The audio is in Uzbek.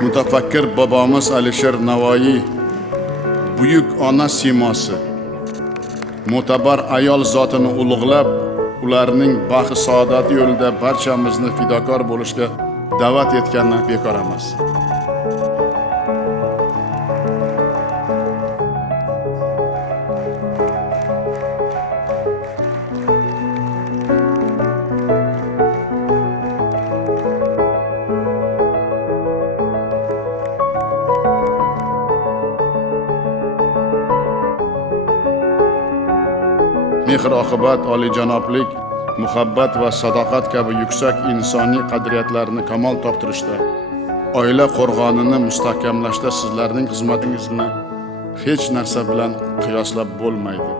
Mutafakkir bobomiz Alisher Navoiy buyuk ona siymosi, mo'tabar ayol zotini ulug'lab, ularning baxt saodati yo'lida barchamizni fidokor bo'lishga da'vat etganini bekor emas. Mehr-oqibat, oliyjanoblik, muhabbat va sadoqat kabi yuksak insoniy qadriyatlarni kamol toptirishda, oila qo'rg'onini mustahkamlashda sizlarning xizmatingizni hech narsa bilan qiyoslab bo'lmaydi.